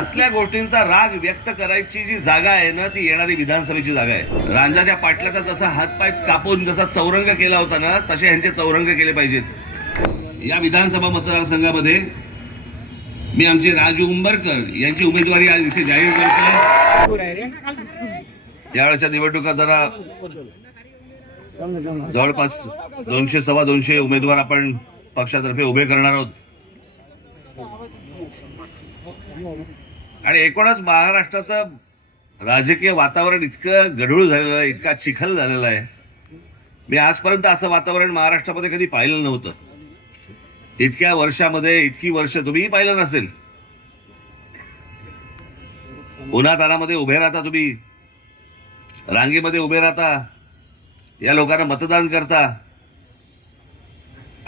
असल्या गोष्टींचा राग व्यक्त करायची जी जागा आहे ना ती येणारी विधानसभेची जागा आहे रांजाच्या पाटल्याचा जसा हातपाय कापून जसा चौरंग केला होता ना तसे यांचे चौरंग केले पाहिजेत या विधानसभा मतदारसंघामध्ये मी आमचे राजू उंबरकर यांची उमेदवारी आज इथे जाहीर करतो यावेळेच्या निवडणुका जरा जवळपास दोनशे सव्वा दोनशे उमेदवार आपण पक्षातर्फे उभे करणार आहोत आणि एकूणच महाराष्ट्राचं राजकीय वातावरण इतकं गढूळ झालेलं आहे इतका चिखल झालेला आहे मी आजपर्यंत असं वातावरण महाराष्ट्रामध्ये कधी पाहिलं नव्हतं इतक्या वर्षामध्ये इतकी वर्ष तुम्हीही पाहिलं नसेल उन्हातानामध्ये उभे राहता तुम्ही रांगेमध्ये उभे राहता या लोकांना मतदान करता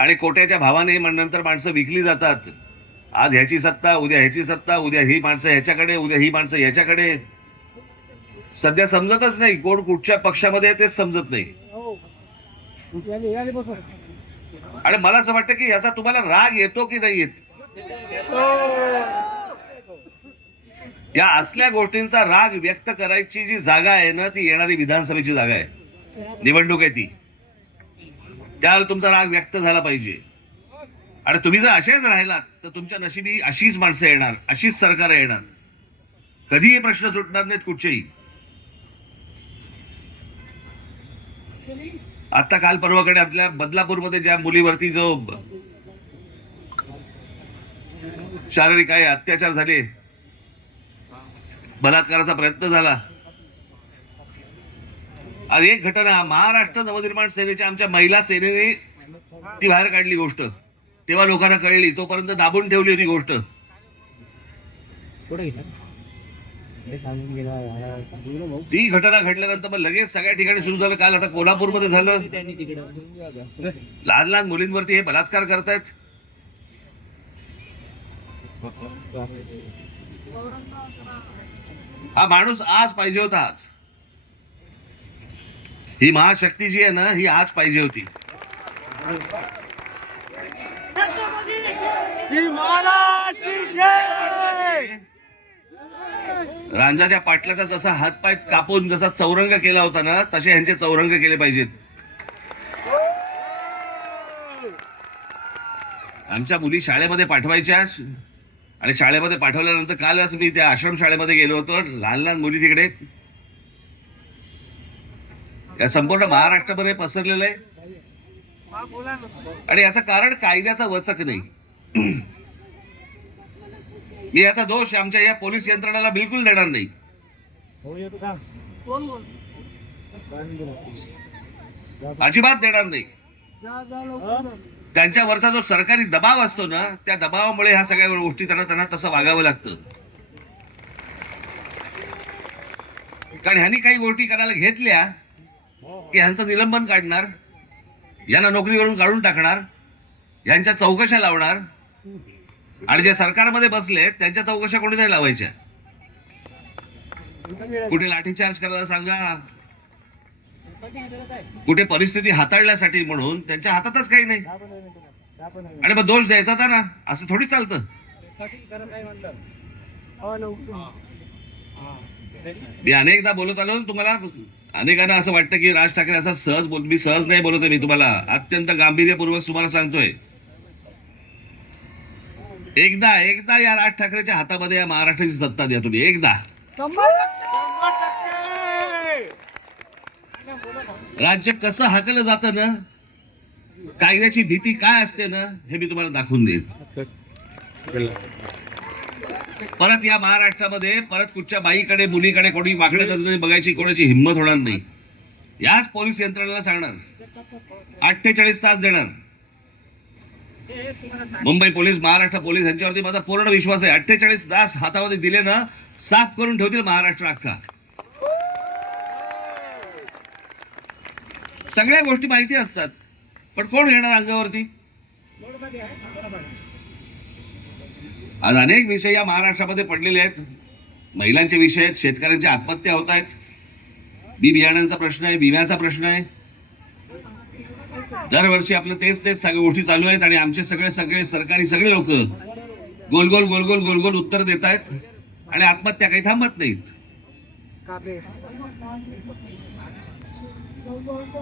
आणि कोट्याच्या भावाने नंतर माणसं विकली जातात आज ह्याची सत्ता उद्या ह्याची सत्ता उद्या ही माणसं ह्याच्याकडे उद्या ही माणसं याच्याकडे सध्या समजतच नाही कोण कुठच्या पक्षामध्ये तेच समजत नाही हो. आणि मला असं वाटतं की याचा तुम्हाला राग येतो की नाही येत या असल्या गोष्टींचा राग व्यक्त करायची जी जागा आहे ना ती येणारी विधानसभेची जागा आहे निवडणूक आहे ती त्यावर तुमचा राग व्यक्त झाला पाहिजे आणि तुम्ही जर असेच राहिलात तर तुमच्या नशिबी अशीच माणसं येणार अशीच सरकार येणार कधीही प्रश्न सुटणार नाहीत कुठचेही आता काल परवाकडे आपल्या बदलापूरमध्ये ज्या मुलीवरती जो शारीरिक आहे अत्याचार झाले बलात्काराचा प्रयत्न झाला एक घटना महाराष्ट्र नवनिर्माण सेनेच्या आमच्या महिला सेनेने ती बाहेर काढली गोष्ट तेव्हा लोकांना कळली तोपर्यंत दाबून ठेवली होती गोष्ट ती घटना घडल्यानंतर मग लगेच सगळ्या ठिकाणी सुरू झालं काल आता मध्ये झालं लहान लहान मुलींवरती हे बलात्कार करतायत हा माणूस आज पाहिजे होता आज ही महाशक्ती जी आहे ना ही आज पाहिजे होती की महाराज की जय रांजाच्या पाटल्याचा जसा हातपाय कापून जसा चौरंग केला होता ना तसे यांचे चौरंग केले पाहिजेत आमच्या मुली शाळेमध्ये पाठवायच्या आणि शाळेमध्ये पाठवल्यानंतर कालच मी त्या आश्रम शाळेमध्ये गेलो होतो लहान लहान मुली तिकडे या संपूर्ण महाराष्ट्रामध्ये पसरलेलं आहे आणि याचं कारण कायद्याचा वचक नाही मी याचा दोष आमच्या या पोलीस यंत्रणाला बिलकुल देणार नाही अजिबात देणार नाही त्यांच्यावरचा जो सरकारी दबाव असतो ना त्या दबावामुळे ह्या सगळ्या गोष्टी त्यांना त्यांना तसं वागावं लागतं कारण ह्यांनी काही गोष्टी करायला घेतल्या की ह्यांचं निलंबन काढणार यांना नोकरीवरून काढून टाकणार यांच्या चौकशा लावणार आणि जे सरकारमध्ये बसले त्यांच्या चौकशा कोणी नाही लावायच्या कुठे लाठी चार्ज करायला सांगा कुठे परिस्थिती हाताळण्यासाठी म्हणून त्यांच्या हातातच काही नाही आणि मग दोष द्यायचा होता ना असं थोडी चालतं मी अनेकदा बोलत आलो तुम्हाला अनेकांना असं वाटतं की राज ठाकरे असा सहज बोल मी सहज नाही बोलत मी तुम्हाला अत्यंत गांभीर्यपूर्वक तुम्हाला सांगतोय एकदा एकदा या राज ठाकरेच्या हातामध्ये या महाराष्ट्राची सत्ता द्या तुम्ही एकदा राज्य कसं हाकलं जातं ना कायद्याची भीती काय असते ना हे मी तुम्हाला दाखवून देईन परत या महाराष्ट्रामध्ये परत कुठच्या बाईकडे मुलीकडे कोणी वाकडे नजरे बघायची कोणाची हिंमत होणार नाही याच पोलीस यंत्रणेला सांगणार अठ्ठेचाळीस तास देणार मुंबई पोलीस महाराष्ट्र पोलीस यांच्यावरती माझा पूर्ण विश्वास आहे अठ्ठेचाळीस तास हातामध्ये दिले ना साफ करून ठेवतील महाराष्ट्र अख्खा सगळ्या गोष्टी माहिती असतात पण कोण घेणार अंगावरती आज अनेक विषय या महाराष्ट्रामध्ये पडलेले आहेत महिलांचे विषय आहेत शेतकऱ्यांच्या आत्महत्या होत आहेत बी बियाण्यांचा प्रश्न आहे बिम्याचा प्रश्न आहे दरवर्षी आपलं तेच तेच सगळ्या गोष्टी चालू आहेत आणि आमचे सगळे सगळे सरकारी सगळे लोक गोल गोल गोल गोल गोल गोल उत्तर देत आहेत आणि आत्महत्या काही थांबत नाहीत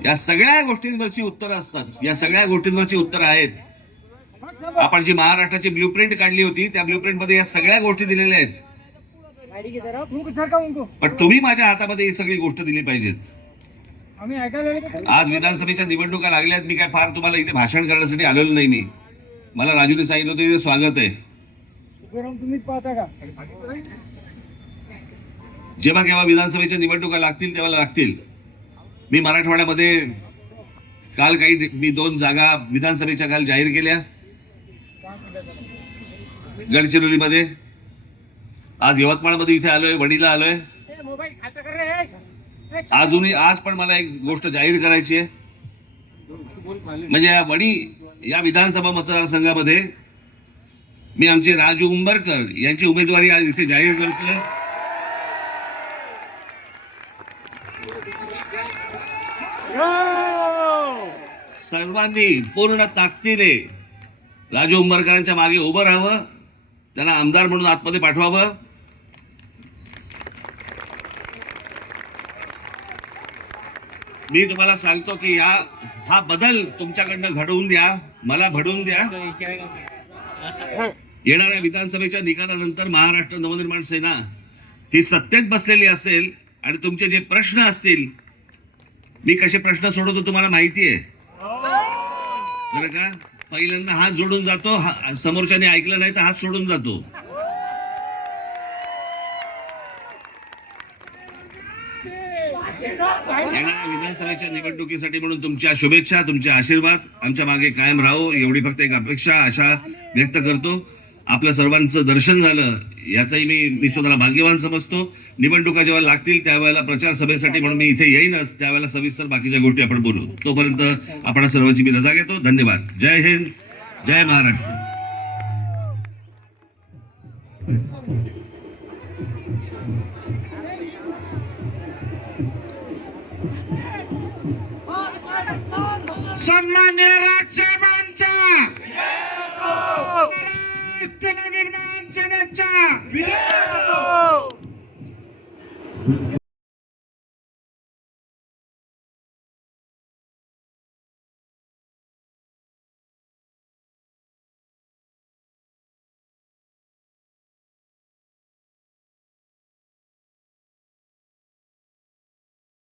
या सगळ्या गोष्टींवरची उत्तर असतात या सगळ्या गोष्टींवरची उत्तर आहेत आपण जी महाराष्ट्राची प्रिंट काढली होती त्या प्रिंट मध्ये या सगळ्या गोष्टी दिलेल्या आहेत पण तुम्ही माझ्या हातामध्ये ही सगळी गोष्ट दिली पाहिजेत आज विधानसभेच्या निवडणुका लागल्यात मी काय फार तुम्हाला इथे भाषण करण्यासाठी आलेलो नाही मी मला राजूने सांगितलं होतं इथे स्वागत आहे जेव्हा केव्हा विधानसभेच्या निवडणुका लागतील तेव्हा लागतील मी मराठवाड्यामध्ये काल काही मी दोन जागा विधानसभेच्या काल जाहीर केल्या गडचिरोलीमध्ये आज यवतमाळमध्ये इथे आलोय वडीला आलोय अजूनही आज पण मला एक गोष्ट जाहीर करायची आहे म्हणजे या वडी या विधानसभा मतदारसंघामध्ये मी आमचे राजू उंबरकर यांची उमेदवारी आज इथे जाहीर करतोय सर्वांनी पूर्ण ताकदीने राजू उंबरकरांच्या मागे उभं राहावं त्यांना आमदार म्हणून आतमध्ये पाठवावं मी तुम्हाला सांगतो की या हा बदल तुमच्याकडनं घडवून द्या मला घडवून द्या येणाऱ्या विधानसभेच्या निकालानंतर महाराष्ट्र नवनिर्माण सेना ही सत्तेत बसलेली असेल आणि तुमचे जे प्रश्न असतील मी कसे प्रश्न सोडवतो तुम्हाला माहिती आहे बरं का पहिल्यांदा हात जोडून जातो समोरच्याने ऐकलं नाही तर हात सोडून जातो विधानसभेच्या निवडणुकीसाठी म्हणून तुमच्या शुभेच्छा तुमच्या आशीर्वाद आमच्या मागे कायम राहो एवढी फक्त एक अपेक्षा आशा व्यक्त करतो आपल्या सर्वांचं दर्शन झालं याचाही मी मी स्वतःला भाग्यवान समजतो निवडणुका जेव्हा लागतील त्यावेळेला प्रचार सभेसाठी म्हणून मी इथे येईनच त्यावेळेला सविस्तर बाकीच्या गोष्टी आपण बोलू तोपर्यंत आपण सर्वांची मी रजा घेतो धन्यवाद जय हिंद जय महाराष्ट्र सन्मान्य राजसाहेबांचा महाराष्ट्र नवनिर्माण सेनेचा